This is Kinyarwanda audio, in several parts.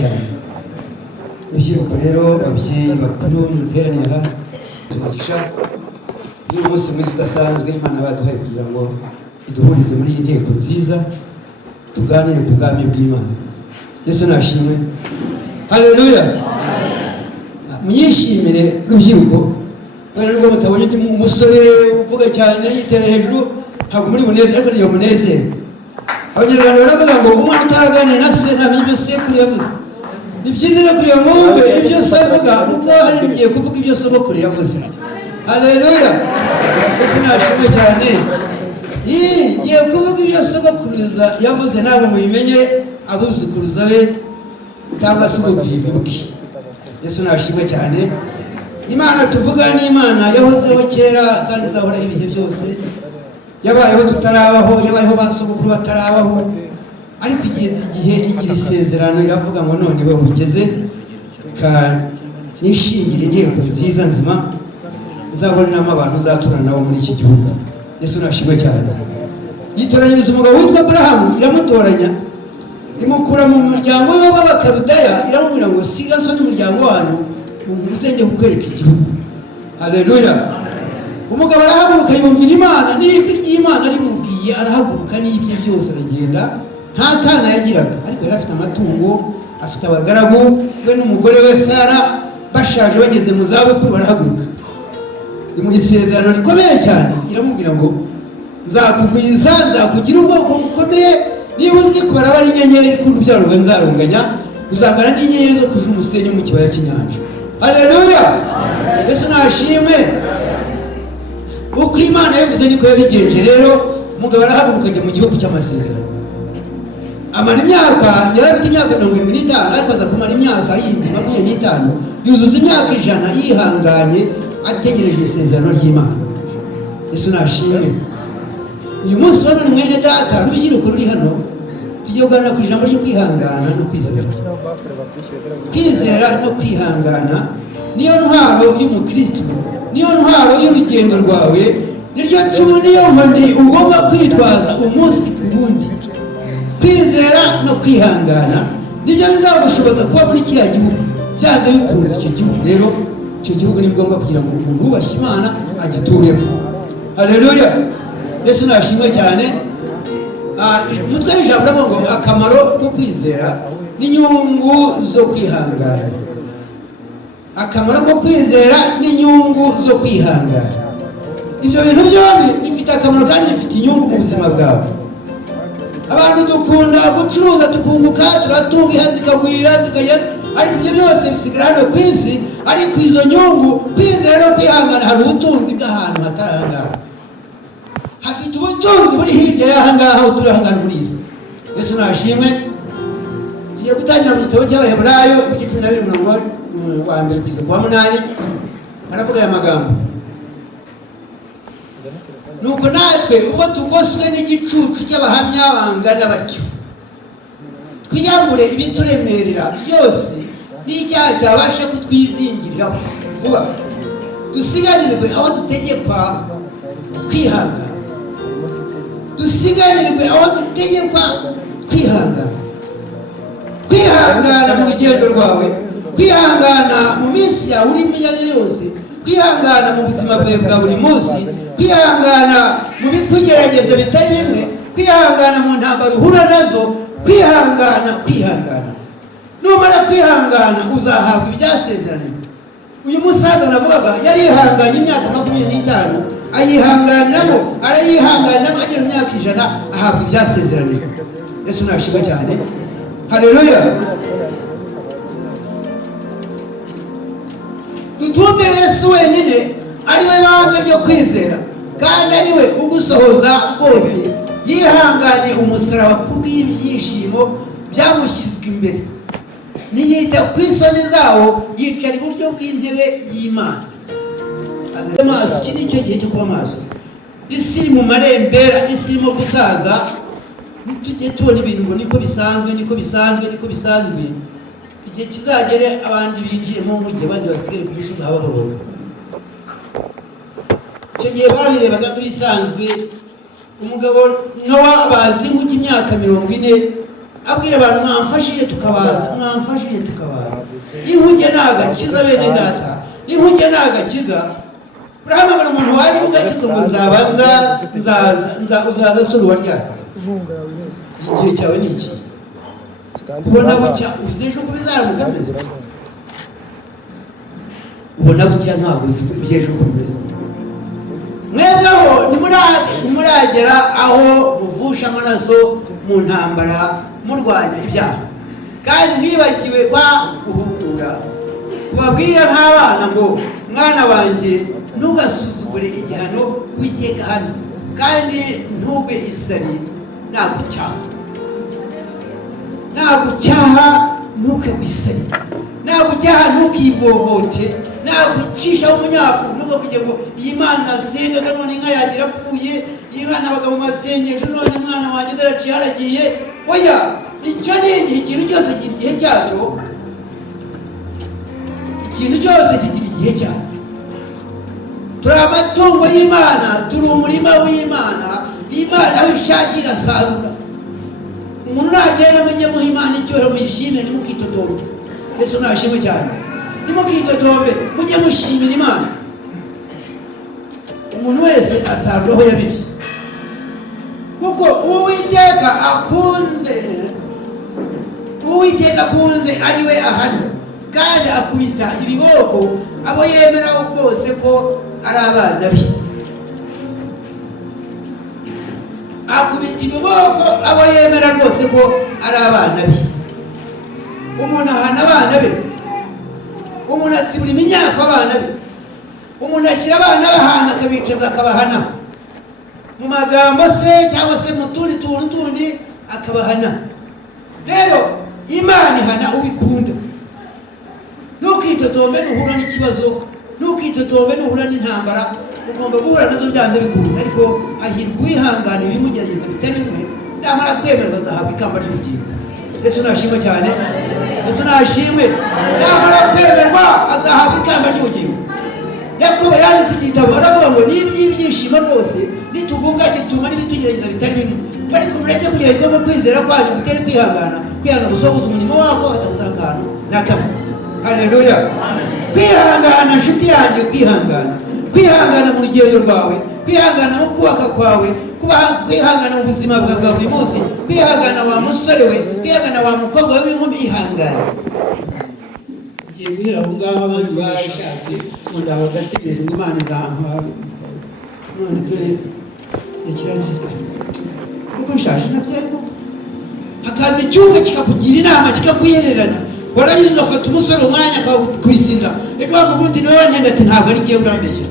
cyane. Urubyiruko rero ababyeyi bakuru muteraniye aha tugisha uyu munsi mwiza udasanzwe Imana baduhaye kugira ngo iduhurize muri iyi nteko nziza tuganire ku bwami bw'Imana. Yesu nashimwe. Haleluya. Muyishimire rubyiruko. Bari ngo mutabonye umusore uvuga cyane yitera hejuru ntabwo muri buneze ariko niyo munezero. Abanyarwanda baravuga ngo umwana utaganira na se ntamenya ibyo sekuru yavuze. Ni byiza kuyo mwumve ibyo se avuga kuko hari bigiye kuvuga ibyo sogokuru yavuze. Haleluya. Yesu nashimwe cyane. Ngiye kuvuga ibyo sogokuru yavuze ntabwo mubimenye abuzukuruza be cyangwa se ubuvivuke. Yesu nashimwe cyane. Imana tuvuga ni Imana yahozeho kera kandi izahoraho ibihe byose. Yabayeho tutarabaho, yabayeho basogokuru batarabaho, ariko igihe igira isezerano iravuga ngo none we ugeze nishingire inteko nziza nzima izabonamo abantu uzaturana nabo muri iki gihugu. Yesu nashimwe cyane. Yitoranyiriza umugabo witwa Aburahamu, iramutoranya imukura mu muryango we w'Abakaludaya, iramubwira ngo siga so n'umuryango wanyu uzenge kukwereka igihugu. Haleluya. Umugabo arahaguruka yumvira Imana, n'ijwi ry'Imana rimubwiye arahaguruka n'ibye byose aragenda. Nta kana yagiraga ariko yari afite amatungo, afite abagaragu, we n'umugore we Sara bashaje bageze mu zabukuru barahaguruka. Imuha isezerano rikomeye cyane, iramubwira ngo nzakugwiza, nzakugira ubwoko bukomeye, niba uzi kubara bari inyenyeri ku rubyaro rwawe nzarunganya, uzangana n'inyenyeri zo kuja umusenyi mu kibaya cy'inyanja. Haleluya. Yesu nashimwe. Uko Imana yavuze niko yabigenje. Rero umugabo arahaguruka ajya mu gihugu cy'amasezerano. Amara imyaka, yari afite imyaka 75 ariko aza kumara imyaka yindi 25, yuzuza imyaka 100 yihanganye ategereje isezerano ry'Imana. Yesu nashimwe. Uyu munsi bano ni mwene data rubyiruko ruri hano tugiye kuganira ku ijambo ryo kwihangana no kwizera. Kwizera no kwihangana niyo ntwaro y'umukristo, niyo ntwaro y'urugendo rwawe, niryo cumu niyo nkoni ugomba kwitwaza umunsi ku wundi. Kwizera no kwihangana nibyo bizagushoboza kuba muri kiriya gihugu byanze bikunze. Icyo gihugu rero, icyo gihugu ni ngombwa kugira ngo umuntu wubashye Imana agituremo. Haleluya. Yesu nashimwe cyane. Umutwe w'ijambo ndavuga ngo akamaro ko kwizera n'inyungu zo kwihangana. Akamaro ko kwizera n'inyungu zo kwihangana. Ibyo bintu byombi bifite akamaro kandi bifite inyungu mu buzima bwawe. Abantu dukunda gucuruza tukunguka, turatunga iha zikagwira zikajya, ariko ibyo byose bisigara hano ku isi. Ariko izo nyungu, kwizera no kwihangana, hari ubutunzi bw'ahantu hatarahangana. Hafite ubutunzi buri hirya y'ahangaha aho turahangana muri isi. Yesu nashimwe. Tugiye gutangira mu gitabo cy'Abaheburayo igice 12 kugeza ku 8 aravuga aya magambo. Nuko natwe ubwo tugoswe n'igicucu cy'abahamya bangana batyo, twiyambure ibituremerera byose n'icyaha cyabasha kutwizingiriraho vuba, dusiganirwe aho dutegekwa kwihangana. Dusiganirwe aho dutegekwa kwihangana. Kwihangana mu rugendo rwawe, kwihangana mu minsi yawe urimo iyo ari yose, kwihangana mu buzima bwawe bwa buri munsi, kwihangana mu bikugerageza bitari bimwe, kwihangana mu ntambaro uhura nazo, kwihangana. Numara kwihangana uzahabwa ibyasezeranijwe. Uyu musaza navugaga yarihanganye imyaka 25, ayihanganamo, arayihanganamo, agera imyaka 100 ahabwa ibyasezeranijwe. Yesu nashimwe cyane. Haleluya. Dutumbe Yesu wenyine ari we banga ryo kwizera, kandi ari we ugusohoza rwose. Yihanganye umusaraba kubw'ibyishimo byamushyizwe imbere, ntiyita ku isoni zawo, yicara iburyo bw'intebe y'Imana. Amaso, iki ni cyo gihe cyo kuba maso. Isi iri mu marembera, isi irimo gusaza. Ntitujye tubona ibintu ngo niko bisanzwe. Igihe kizagere abandi binjiremo nk'igihe abandi basigare ku misozi hababoroga. Icyo gihe babirebaga nk'ibisanzwe. Umugabo Nowa bazi nk'imyaka 40 abwira abantu mwamfashije tukabaza, mwamfashije tukabaza. Inkuge nagakiza bene data, inkuge nagakiza. Urahamagara umuntu waje ugakiza ngo uzaza sura waryaka. Igihe cyawe ni iki? Ubona bucya uzize uko bizaruka bimeze. Ubona bucya ntabwo uzi by'ejo uko bimeze. Mwebweho nimuragera aho muvusha amaraso mu ntambara murwanya ibyaha, kandi mwibagiwe kwa guhugura kubabwira nk'abana ngo mwana wanjye ntugasuzugure igihano witeka hano, kandi ntugwe isari nagucyaha, nagucyaha ntukagwe isari, nagucyaha ntukivovote, nagucisha umunyafu ntukavuge ngo iyi Mana nasengaga none inka yagira apfuye, iyi Mana abaga mu masengesho none mwana wanjye daraciye haragiye. Oya, icyo ni ikintu cyose kigira igihe cyacyo, ikintu cyose kigira igihe cyacyo. Turi amatungo y'Imana, turi umurima w'Imana, Imana aho ishakira asarura. Umuntu nagenda mujye muha Imana icyubahiro muyishimire, ntimukitotombe. Yesu nashimwe cyane, ntimukitotombe, mujye mushimira Imana. Umuntu wese asarura aho yabibye, kuko Uwiteka akunze ariwe ahana, kandi akubita ibiboko abo yemera bose ko ari abana be. Akubita ibiboko abo yemera rwose ko ari abana be. Umuntu ahana abana be, umuntu atsibura iminyafu abana be, umuntu ashyira abana bahana akabicaza akabahana mu magambo se cyangwa se mu tundi tuntu tundi akabahana. Rero Imana ihana ubikunda. Ntukitotombe nuhura n'ikibazo, ntukitotombe nuhura n'intambara, ugomba guhura nazo byanze bikunze, ariko ahirwa uwihangana ibimugerageza bitari bimwe, namara kwemerwa azahabwa ikamba ry'ubugingo. Yesu nashimwe cyane, Yesu nashimwe. Namara kwemerwa azahabwa ikamba ry'ubugingo. Yakobo yanditse igitabo aravuga ngo n'ibyishimo rwose nitugubwa gituma n'ibitugerageza bitari bimwe, ariko mureke kugerageza no kwizera kwanyu mutere kwihangana gusohoza umurimo wako hatabuze akantu na kamwe. Haleluya. Kwihangana nshuti yanjye, kwihangana mu rugendo rwawe, kwihangana mu kubaka kwawe, kwihangana mu buzima bwa buri munsi, kwihangana wa musore we, kwihangana wa mukobwa we w'inkumi, ihangana. Ngiye guhera aho ngaho abandi barashatse ngo ndaho gategereje ngo Imana izamuha, none dore ikirangirika kuko nshaje nabyarimo hakaza icyuka kikakugira inama kikakuyererana, warangiza ugafata umusore umwanya akakwisinda, reka wamuguti niwe wanyenda ati ntabwo ari igihe urambeshya,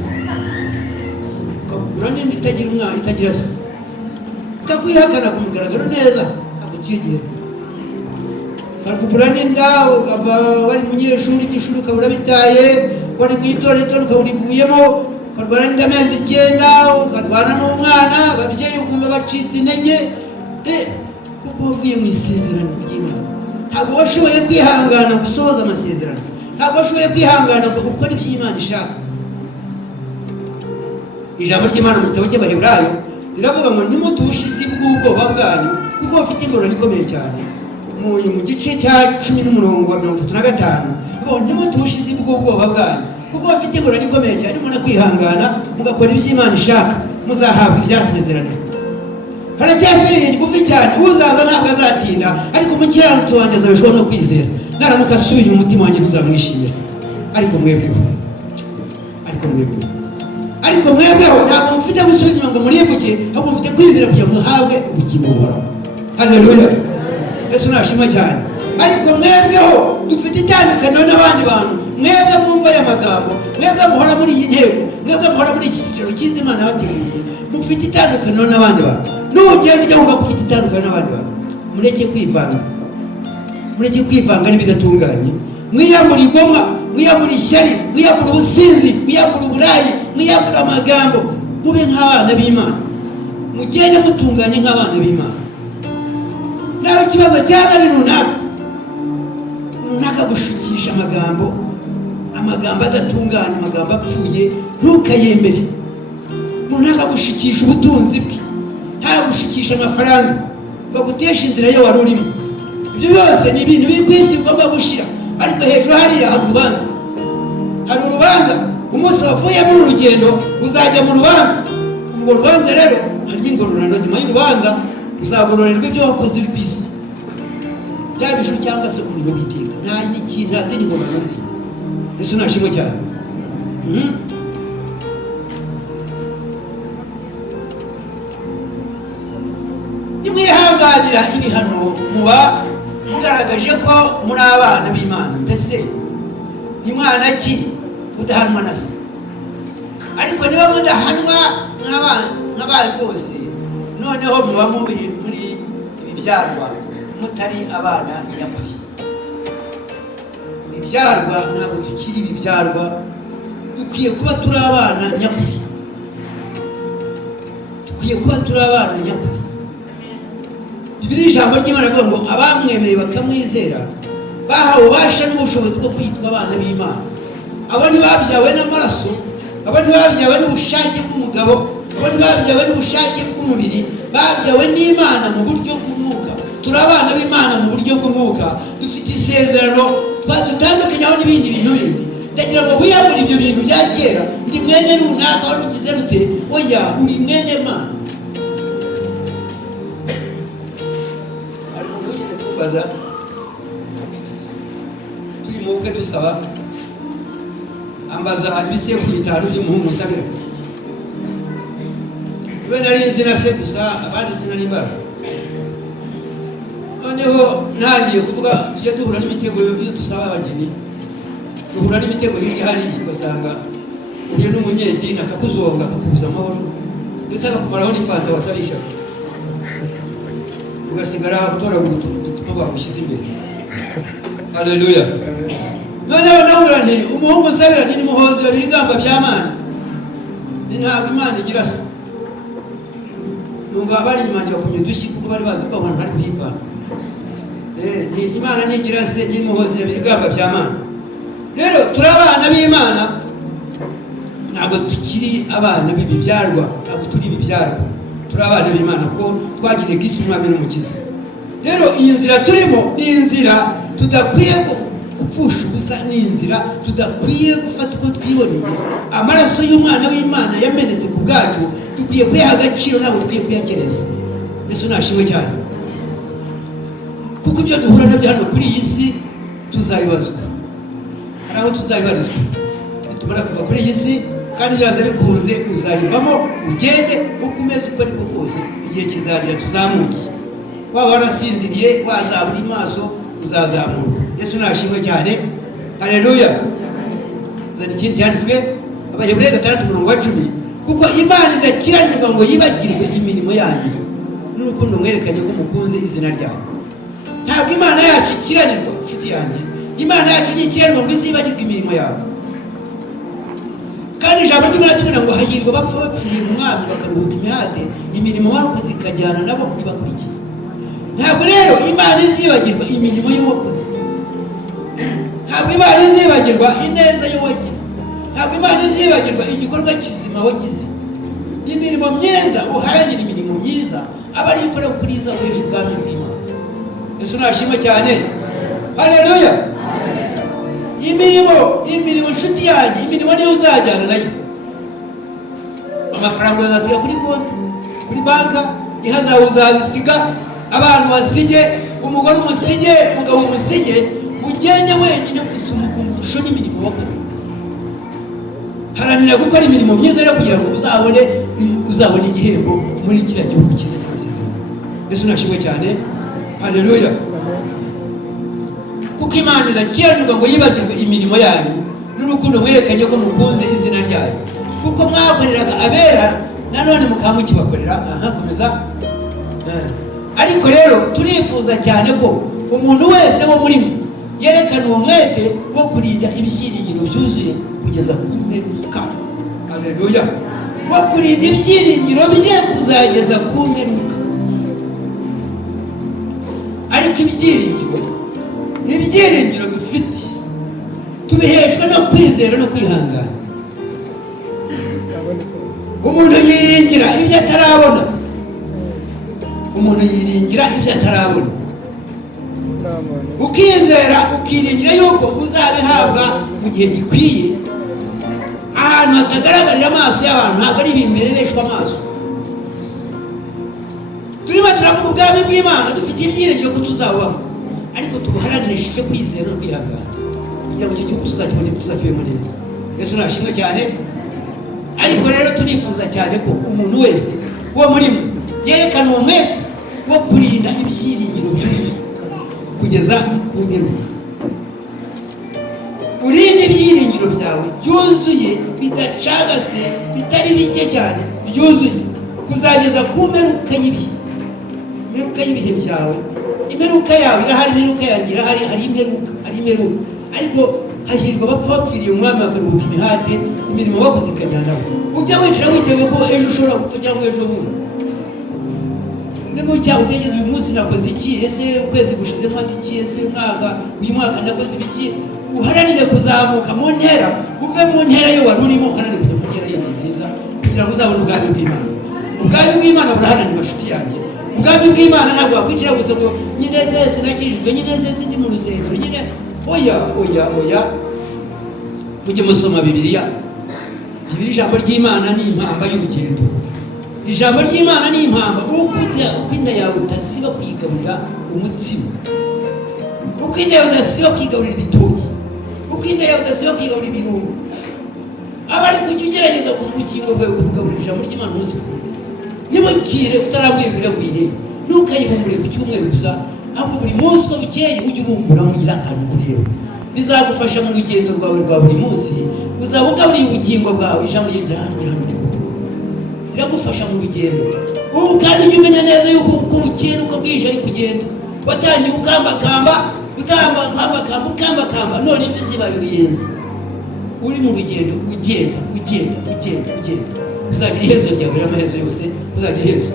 ukakugura n'indi itagira umwana itagira se, ukakwihakana ku mugaragaro neza akutiyegera, ukakugura n'inda ukava wari umunyeshuri igishuri ukabura bitaye, wari mu itorero ukabura ivuyemo, ukarwana n'inda amezi 9, ukarwana n'umwana, ababyeyi ukumva bacitse intege, kuko wavuye mu isezerano ry'Imana. Ntabwo washoboye kwihangana gusohoza amasezerano, ntabwo washoboye kwihangana gukora ibyo Imana ishaka. Ijambo ry'Imana mu gitabo cy'Abaheburayo riravuga ngo nimute ubushizi bw'ubwoba bwanyu kuko bafite ingorane ikomeye cyane. Mu gice cya 10:35 ngo nimute ubushizi bw'ubwoba bwanyu kuko bafite ingorane ikomeye cyane, muna kwihangana mugakora ibyo Imana ishaka, muzahabwa ibyasezerano. Haracyasigaye gufi cyane, uzaza ntabwo azatinda, ariko umukiranutsi wanjye azabishobora no kwizera, naramuka asubira umutima wanjye ntuzamwishimira. Ariko mwebweho ntabwo mufite gusubira inyuma ngo murimbuke, ahubwo mufite kwizera kugira ngo muhabwe ubugingo buhoraho. Haleluya. Yesu nashimwe cyane. Ariko mwebweho dufite itandukaniro n'abandi bantu. Mwebwe mwumva aya magambo, mwebwe muhora muri iyi ntego, mwebwe muhora muri iki cyiciro cyiza Imana yabateguriye, mufite itandukaniro n'abandi bantu. Nugenda ujya wumva ko ufite itandukaniro n'abandi bantu, mureke kwivanga n'ibidatunganye, mwiyambura igomwa, mwiyambura ishyari, mwiyambura ubusinzi, mwiyambura uburayi, mwiyambura amagambo, mube nk'abana b'Imana, mugende mutunganye nk'abana b'Imana. Naho ikibazo cyane ari runaka gushukisha amagambo adatunganye, amagambo apfuye, ntukayemere. Runaka gushukisha ubutunzi bwe, nta gushukisha amafaranga, bagutesha inzira yo wari urimo, ibyo byose ni ibintu biri ku isi bigomba gushira, ariko hejuru hariya hari urubanza. Hari urubanza, umunsi wavuye muri urugendo uzajya mu rubanza. Urwo rubanza rero harimo ingororano. Nyuma y'urubanza uzagororerwa ibyo wakoze uri ku isi, byaba ijuru cyangwa se umuriro w'iteka. Nta n'ikintu, nta zindi ngororano zindi. Yesu nashimwe cyane. Nimwihanganira ibihano muba mugaragaje ko muri abana b'Imana. Mbese ni mwana ki udahanwa na se? Ariko niba mudahanwa nk'abandi bose, noneho muba muri ibibyarwa mutari abana nyakuri. Ibibyarwa ntabwo tukiri ibibyarwa, dukwiye kuba turi abana nyakuri. Dukwiye kuba turi abana nyakuri. Bibiliya ijambo ry'Imana rivuga ngo abamwemeye bakamwizera bahawe ububasha n'ubushobozi bwo kwitwa abana b'Imana. Abo ntibabyawe n'amaraso, abo ntibabyawe n'ubushake bw'umugabo, abo ntibabyawe n'ubushake bw'umubiri, babyawe n'Imana mu buryo bw'umwuka. Turi abana b'Imana mu buryo bw'umwuka, dufite isezerano dutandukanyaho n'ibindi bintu bindi. Ndagira ngo wiyambure ibyo bintu bya kera, ndi mwene runaka wari ugize rute. Oya, uri mwene Mana. Turi mu bukwe dusaba, ambaza ibisekuru bitanu by'umuhungu Musabira. Iwe nari nzi na se gusa, abandi sinari mbazi. Noneho ntangiye kuvuga, tujya duhura n'imitego iyo dusaba abageni. Duhura n'imitego hirya hariya, ugasanga uhuye n'umunyedini akakuzonga, akakubuza amahoro, ndetse akakumaraho n'ifanta wasabishaga, ugasigara utoragura udutima bagushyize imbere. Haleluya. Noneho nahura nti umuhungu Musabira ni muhozi wa birigamba bya Mana. Ni ntabwo Imana igira se. Numva bari inyuma bakumye udushyi kuko bari bazi ko abantu hari guhimbana. Ni Imana ntigira se, ni muhozi wa birigamba bya Mana. Rero turi abana b'Imana, ntabwo tukiri abana b'ibibyarwa, ntabwo turi ibibyarwa. Turi abana b'Imana kuko twagiriye Kristo umwami n'umukiza. Rero iyi nzira turimo ni inzira tudakwiye gupfusha ubusa, ni inzira tudakwiye gufata uko twiboneye. Amaraso y'umwana w'Imana yamenetse ku bwacu, dukwiye kuyaha agaciro, ntabwo dukwiye kuyakereza. Yesu nashimwe cyane. Kuko ibyo duhura nabyo hano kuri iyi si tuzabibazwa, hari aho tuzabibarizwa nitumara kuva kuri iyi si, kandi byanze bikunze uzayivamo ugende uko umeze uko ariko kose, igihe kizagira tuzamuke. Waba warasinziriye wazabura maso uzazamuka. Yesu nashimwe cyane. Haleluya. Zani ikindi cyanditswe Abaheburayo 6:10, kuko Imana idakiranirwa ngo yibagirwe imirimo yanyu n'urukundo mwerekanye ko mukunze izina ryayo. Ntabwo Imana yacu ikiranirwa, nshuti yanjye. Imana yacu ntikiranirwa ngo izibagirwe imirimo yawe. Kandi ijambo ry'Imana tubona ngo hahirwa bapfa bapfiriye mu mwami bakaruhuka imihate, imirimo wakoze ikajyana nabo ntibakurikiye. Ntabwo rero Imana izibagirwa imirimo y'uwakoze. Ntabwo Imana izibagirwa ineza y'uwagize. Ntabwo Imana izibagirwa igikorwa kizima wagize. Imirimo myiza, uharanira imirimo myiza, aba ari ikora kuriza uhesha ubwami bw'Imana. Yesu nashimwe cyane. Haleluya. Imirimo nshuti yanjye, imirimo niyo uzajyana nayo. Amafaranga uzasiga kuri konti, kuri banka, inka zawe uzazisiga, abantu basige, umugore umusige, umugabo umusige, ugende wenyine gusoma ukumvusho n'imirimo wakoze. Haranira gukora imirimo myiza rero kugira ngo uzabone igihembo muri kiriya gihugu cyiza cy'amasezerano. Yesu nashimwe cyane. Haleluya. Kuko Imana idakiranirwa ngo yibagirwe imirimo yayo n'urukundo mwerekanye ko mukunze izina ryayo. Kuko mwakoreraga abera, nanone mukaba mukibakorera. Komeza. Ariko rero turifuza cyane ko umuntu wese wo muri mwe yerekana uwo mwete wo kurinda ibyiringiro byuzuye kugeza ku mperuka. Haleluya. Wo kurinda ibyiringiro bye kuzageza ku mperuka. Ariko ibyiringiro dufite tubiheshwa no kwizera no kwihangana. Umuntu yiringira ibyo atarabona. ukizera ukiringira yuko uzabihabwa mu gihe gikwiye, ahantu hatagaragarira amaso y'abantu, ntabwo ari ibintu birebeshwa amaso. turimo turavuga ubwami bw'Imana, dufite ibyiringiro ko tuzabamo, ariko tubuharanishije kwizera no kwihangana kugira ngo icyo gihugu tuzakibemo neza. Yesu nashimwe cyane. Ariko rero tunifuza cyane ko umuntu wese wo muri mwe yerekana uwo mwete wo kurinda ibyiringiro by'undi kugeza ku mperuka. Urinde ibyiringiro byawe byuzuye, bidacagase, bitari bike cyane, byuzuye kuzageza ku mperuka y'ibihe. Imperuka y'ibihe byawe, imperuka yawe irahari, imperuka yanjye irahari, hari imperuka. Ariko hahirwa abapfa bapfiriye umwami bakaruhuka imihate, imirimo bakoze ikajyanaho. Ujya wicara witewe ko ejo ushobora gupfa cyangwa ejo bundi. Nibwo cyangwa utegeze uyu munsi nakoze iki, ese ukwezi gushize maze iki, ese uyu mwaka nakoze ibiki. Uharanire kuzamuka mu ntera, uve mu ntera yo wari urimo, uharanire kujya mu ntera yindi nziza kugira ngo uzabone ubwami bw'Imana. Ubwami bw'Imana buraharanirwa nshuti yanjye. Ubwami bw'Imana ntabwo wakwicira gusa ngo nyine zese nakijijwe, nyine zese ndi mu rusengero, nyine oya. Mujye musoma Bibiliya. Ijambo ry'Imana ni impamba y'urugendo. Ijambo ry'Imana ni impamba. Uko inda yawe udasiba kwigaburira umutsima, uko inda yawe udasiba kwigaburira ibitoki, uko inda yawe udasiba kwigaburira ibirungo, aba ari kujya ugerageza ubugingo bwawe kubugaburira ijambo ry'Imana umunsi ku wundi. Nimukire utaramwibwira ngo uyirebe, ntukayihumbure ku cyumweru gusa, ahubwo buri munsi uko bukeye ujye ubumbura mugira akantu kureba. Bizagufasha mu rugendo rwawe rwa buri munsi. Uzaba ugaburiye ubugingo bwawe ijambo ry'Imana riragufasha mu rugendo. Ubu kandi ujye umenya neza yuko uko bukeye uko bwije ari kugenda. Watangiye ukambakamba, none imvi zibaye uruyenzi. Uri mu rugendo ugenda. Uzagira iherezo ryawe, amaherezo yose uzagira iherezo.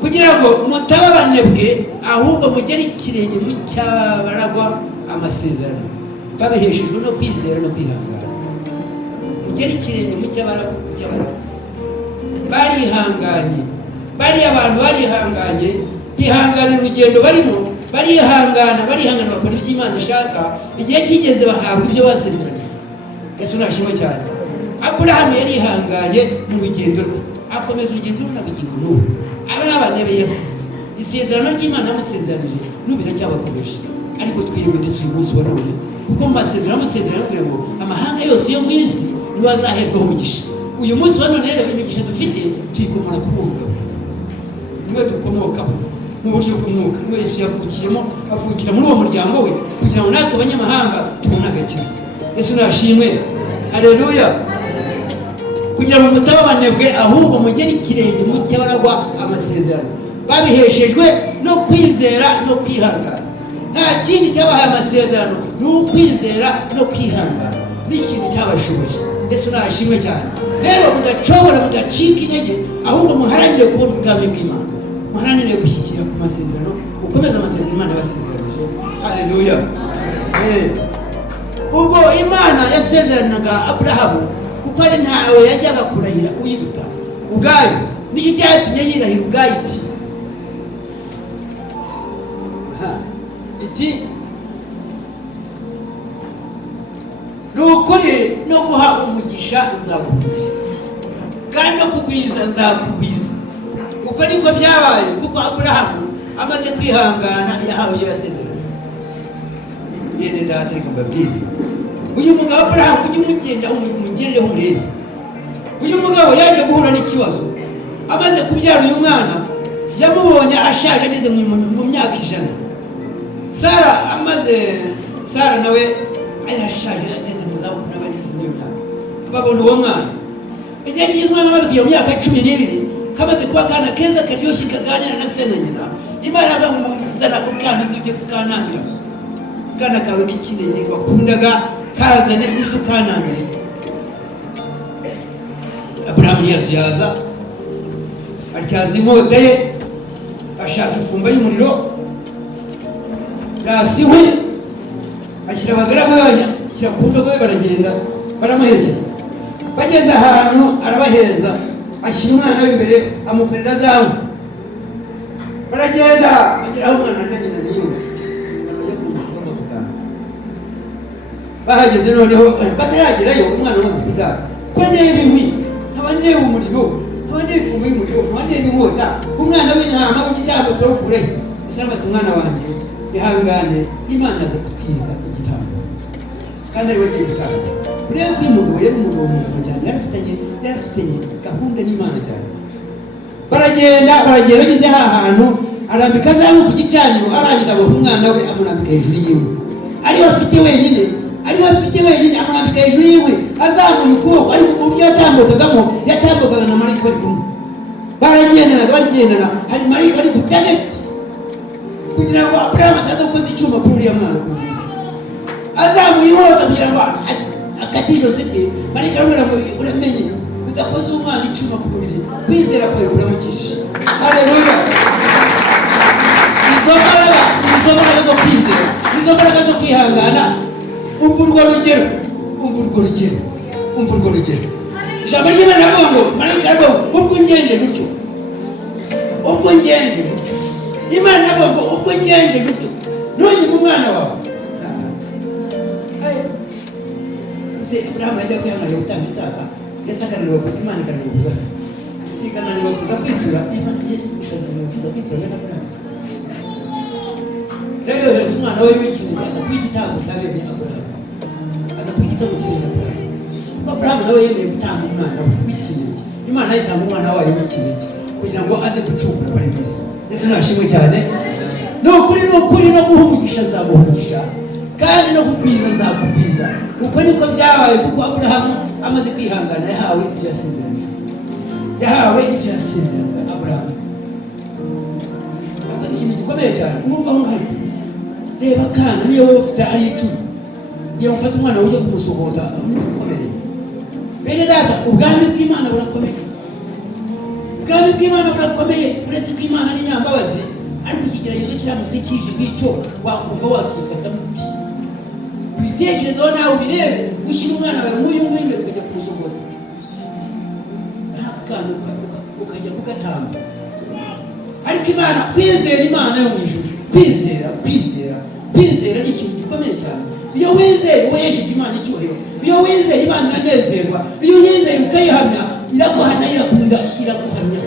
Kugira ngo mutaba abanebwe, ahubwo mugere ikirenge mu cyabaragwa amasezerano, babiheshejwe no kwizera no kwihangana. Mugere ikirenge mu cyabaragwa. Barihanganye, bariya abantu barihanganye, bihanganira urugendo barimo, barihangana bakora ibyo Imana ishaka. Igihe kigeze bahabwa ibyo basezeranije. Yesu nashimwe cyane. Aburahamu yarihanganye mu rugendo rwe, akomeza urugendo rwe n'ubugingo n'ubu. Aba ni abanebe yasize. Isezerano ry'Imana yamusezeranije n'ubu iracyabakomeje. Ariko twebwe ndetse uyu munsi wa none, kuko mu masezerano kugira ngo amahanga yose yo mu isi niwe azaherwaho umugisha. Uyu munsi wa none rero imigisha dufite tuyikomora ku mwuka, niwe dukomokaho mu buryo bw'umwuka. Niwe Yesu yavukiyemo, avukira muri uwo muryango we kugira ngo natwe abanyamahanga tubone agakiza. Yesu nashimwe. Haleluya. Kugira ngo mutaba abanebwe, ahubwo mugere ikirenge mu cyabaragwa amasezerano, babiheshejwe no kwizera no kwihangana. Nta kindi cyabahaye amasezerano, ni ukwizera no kwihangana, n'ikintu cyabashoboje. Yesu nashimwe cyane. Rero mudacobora, mudacika intege, ahubwo muharanire kubona ubwami bw'Imana, muharanire gushyikira ku masezerano, ukomeza amasezerano Imana yabasezeranije. Haleluya. Ubwo Imana yasezeranaga Aburahamu, kuko ari ntawe yajyaga kurahira uyiruta ubwayo. Nicyo cyatumye yirahira ubwayo iti ni ukuri no guha umugisha nzakugwiza, kandi no kugwiza nzakugwiza. Uko niko byabaye, kuko Aburahamu amaze kwihangana yahawe ibyo yasezeranye. Ngende ndahatereka mbabwire, uyu mugabo Aburahamu ujye umugendaho, umugerereho umurebe. Uyu mugabo yaje guhura n'ikibazo, amaze kubyara uyu mwana, yamubonye ashaje ageze mu myaka 100. Sara nawe arashaje ageze mu zabukuru, n'abageze muri iyo myaka. Babona uwo mwana, igihe kigeze umwana amaze kujya mu myaka 12, kamaze kuba akana keza karyoshye kaganira na se na nyina. Imana yamuzana ku kana, ujye kukanangira akana kawe k'ikinege wakundaga kazane izo kanangira. Aburahamu yaza atyaza inkota ye, ashaka ifumba y'umuriro, yasiwe, ashyira abagaragu be, ashyira ku ndogo ye, baragenda baramuherekeza. Bagenda ahantu arabahereza, ashyira umwana we imbere, amukorera za nkwi. baragenda bagera aho umwana na nyina niyo bajya kumuvugana bahageze noneho bataragerayo umwana wamaze kudara ko nebiwi abandeba umuriro abandeba ifumu y'umuriro abandeba inkota umwana w'intama w'igitambo turawukureho isarabata umwana wanjye ihangane Imana aza kutwiga igitambo kandi ari we agiye gutanga urebe ko uyu mugabo yari umugabo muzima cyane yarafitanye gahunda n'Imana cyane baragenda bageze hantu arambika zamu ku gicaniro arangiza abo umwana we amurambika hejuru yiwe ariwe afite wenyine amurambika hejuru yiwe azamuye ukuboko ariko mu byo yatambukaga na marayika bari kumwe baragendana hari marayika ari gutageti kugira ngo Aburahamu ataza gukoza icyuma kuri uriya mwana azamuye inkota kugira ngo akate ijosi rye marayika aramubwira ngo uramenye udakoze umwana icyuma ku mubiri kwizera kwawe kuramukijije haleluya izo mbaraga zo kwizera izo mbaraga zo kwihangana umva urwo rugero ijambo ry'Imana rivuga ngo marayika aravuga ubwo ngenjeje utyo Imana avuga ngo ubwo ngenjeje utyo ntunyime umwana wawe se Aburahamu ajya kwihanganira gutanga isaka yasakanirwa kuko Imana ikananirwa kuza kwitura Imana ikananirwa kuza kwitura bene Aburahamu rero yohereza umwana we w'ikinege aza kuba igitambo cya bene Aburahamu kuko Aburahamu nawe yemeye gutanga umwana we w'ikinege Imana yitanga umwana wayo w'ikinege kugira ngo aze gucungura bari mu isi Yesu nashimwe cyane ni ukuri no guhumugisha nzaguhumugisha kandi no kugwiza nzakugwiza uko niko byabaye kuko Aburahamu amaze kwihangana yahawe ibyo yasezeranaga Aburahamu akoze ikintu gikomeye cyane wumva aho hari reba kana niyo wowe ufite ari icumi yewe ufata umwana ujya kumusohota ni bikomeye bene data ubwami bw'Imana burakomeye uretse ko Imana ni nyambabazi ariko ikigeragezo kiramutse kije nk'icyo wakumva wakifata mu bisi ibitekerezo nawe ubirebe gushyira umwana wawe nk'uyu nguyu imbere ukajya kumusogota akana ukajya kugatanga ariko Imana kwizera Imana yo mu ijuru kwizera ni ikintu gikomeye cyane iyo wizeye wesheje Imana icyubahiro iyo wizeye Imana iranezerwa iyo wizeye ukayihamya iraguhana irakunda iraguhamya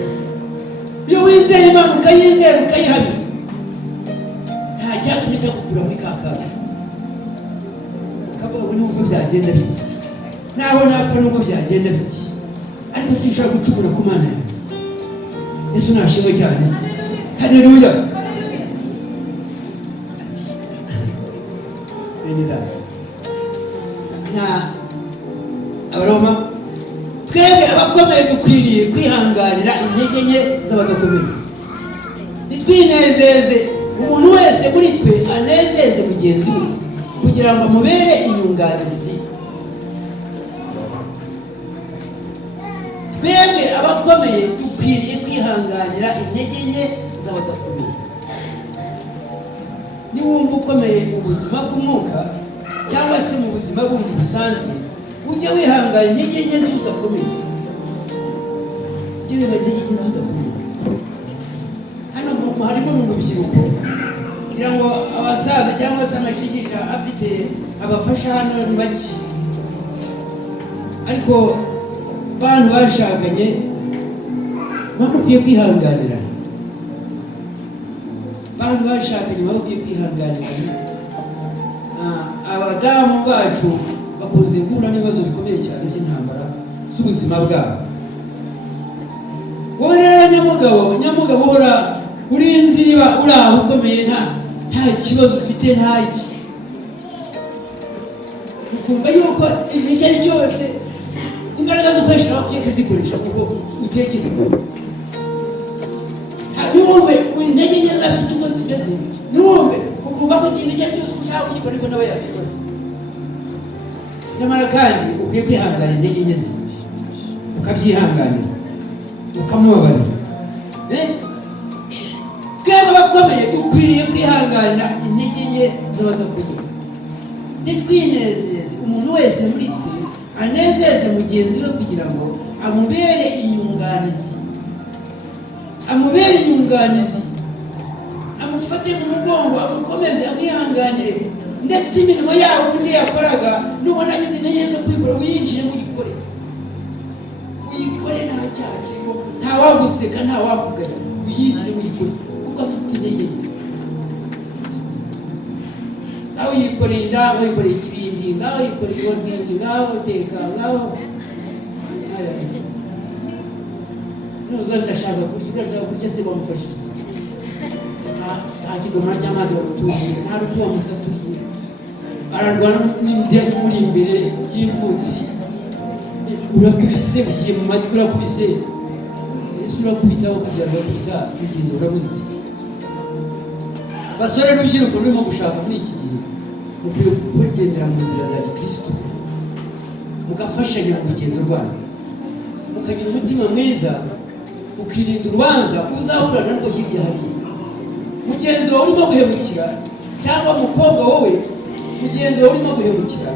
iyo wizeye Imana ukayizera ukayihamya nta cyatumye itakugura muri kakaka kavuga nubwo byagenda biki naho napfa nubwo byagenda biki ariko sinshaka gucumura ku Mana yanjye Yesu nashimwe cyane haleluya na Abaroma twebwe abakomeye dukwiriye kwihanganira intege nke z'abadakomeye nitwinezeze umuntu wese muri twe anezeze mugenzi we kugira ngo amubere inyunganizi twebwe abakomeye dukwiriye kwihanganira intege nke z'abadakomeye niwumva ukomeye mu buzima bw'umwuka cyangwa se mu buzima bundi busanzwe ujye wihangana intege nke z'udakomeye hano harimo n'urubyiruko kugira ngo abasaza cyangwa se amashigisha afite abafasha hano ni bake ariko bantu bashakanye bakwiye kwihanganira abadamu bacu bakunze guhura n'ibibazo bikomeye cyane by'intambara z'ubuzima bwabo wowe rero nyamugabo uhora uri inzira uri aho ukomeye nta kibazo ufite ntaki ukumva yuko igihe icyo ari cyose imbaraga zo gukoresha bakwiye kuzikoresha kuko utekereza ntiwumve intege nke zafite uko zimeze ntiwumve ukumva ko ikintu icyo ari cyose ushaka kugikora ariko nawe yagikora nyamara kandi ukwiye kwihangana intege nke ze ukabyihanganira ukamubabarira twebwe abakomeye dukwiriye kwihanganira intege nke z'abadakomeye nitwinezeze umuntu wese muri twe anezeze mugenzi we kugira ngo amubere inyunganizi amufate mu mugongo amukomeze amwihanganire ndetse imirimo yawo undi yakoraga nubona agize intege zo kwigura uyinjire uyikore nta cyaha kirimo, nta waguseka nta wakugaya, uyinjire uyikore kuko afite intege. Ngaho yikoreye indaho, yikoreye ikibindi, ngaho yikoreye urwindi, ngaho uteka, ngaho nuza ndashaka kurya se bamufashije nta kidomora cy'amazi bamutuye, nta rugo bamusaturiye, ararwana n'indege muri imbere y'imvutsi, urakubise ugiye mu matwi, urakubise ese urakubitaho kugira ngo bakubita mugenzi urabuze iki? Basore n'urubyiruko rurimo gushaka muri iki gihe mukwiye kugendera mu nzira za Kristo, mugafashanya mu rugendo rwanyu, mukagira umutima mwiza, ukirinda urubanza uzahura narwo hirya hariya. Mugenzi wawe urimo guhemukira cyangwa umukobwa wowe mugenzi wawe urimo guhemukira,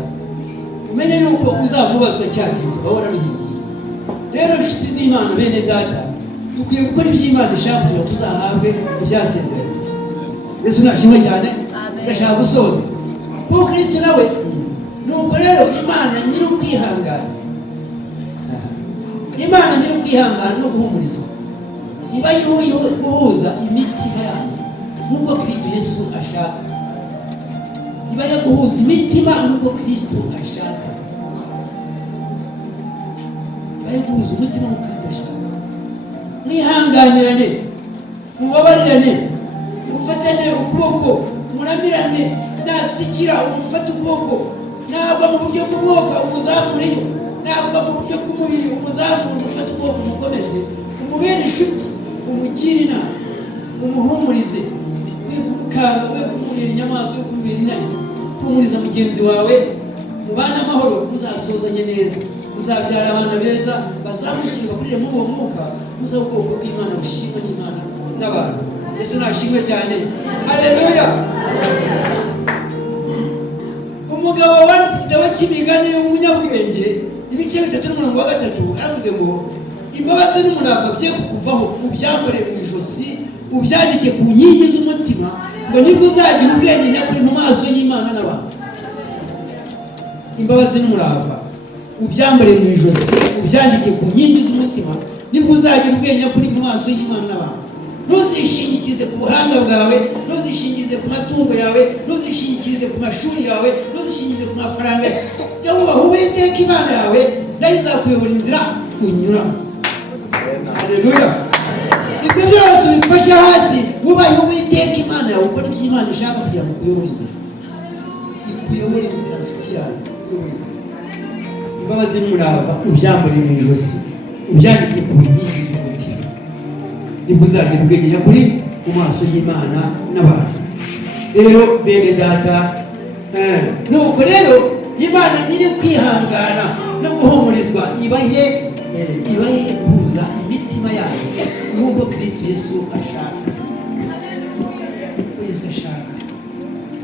umenye yuko uzamubazwa cya kintu bahora bihindutse. Rero inshuti z'Imana, bene data, dukwiye gukora iby'Imana ishaka kugira ngo tuzahabwe ibyasezeranye. Yesu nashimwe cyane. Ndashaka gusoza kuko Kristo nawe nuko rero Imana nyiri ukwihangana, Imana nyiri ukwihangana no guhumurizwa, iba guhuza imitima yanyu nk'uko Kristo Yesu ashaka, iba guhuza imitima nk'uko Kristo ashaka, iba guhuza umutima nk'uko Kristo ashaka. Mwihanganirane, mubabarirane, mufatane ukuboko, muramirane, natsikira umufate ukuboko, ntabwo mu buryo bw'umwuka umuzamureyo, ntabwo mu buryo bw'umubiri umuzamure, umufate ukuboko umukomeze, umubere inshuti, umugire inama, umuhumurize, we kumukanga, we kumubera inyamaswa, we kumubera intare, humuriza mugenzi wawe, mubane amahoro, muzasozanye neza, muzabyara abana beza bazamukire bakurire muri uwo mwuka, muzaba ubwoko bw'Imana bushimwa n'Imana n'abantu. Yesu nashimwe cyane. Haleluya. Umugabo wanditse igitabo cy'imigani w'umunyabwenge, ibice 3:3, aravuze ngo imbabazi n'umurava bye kukuvaho, ubyambare mu ijosi, ubyandike ku nkingi z'umutima, ngo nibwo uzagira ubwenge nyakuri mu maso y'Imana n'abantu. Imbabazi n'umurava ubyambare mu ijosi, ubyandike ku nkingi z'umutima, nibwo uzagira ubwenge nyakuri mu maso y'Imana n'abantu. Ntuzishingikirize ku buhanga bwawe, ntuzishingikirize ku matungo yawe, ntuzishingikirize ku mashuri yawe, ntuzishingikirize ku mafaranga yawe. Jya wubaha Uwiteka Imana yawe, nayo izakuyobora inzira unyuramo. Haleluya. Ibyo byose ubifashe hasi, wubahe Uwiteka Imana yawe, ukora ibyo Imana ishaka kugira ngo ukuyobore inzira. Ikuyobore inzira nshuti yawe, ikuyobore inzira. Imbabazi n'umurava ubyambare mu ijosi, ubyandike ku nkingi z'umutima, nibwo uzagira ubwenge nyakuri mu maso y'Imana n'abantu. Rero bene data, nuko rero Imana nyiri kwihangana no guhumurizwa, ibahe guhuza imitima yayo nk'uko Kristo Yesu ashaka. Yesu ashaka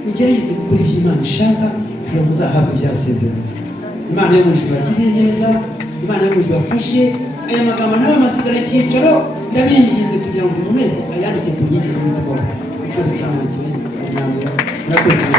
ugerageze gukora ibyo Imana ishaka kugira ngo uzahabwe ibyasezeranye. Imana yo mu ijuru bagirire neza, Imana yo mu ijuru bafashe. Aya magambo nawe amasigara icyicaro, ndabinginze kugira ngo umuntu wese ayandike ku nkingi z'umutima we. Icyo cyane kimwe, murakoze.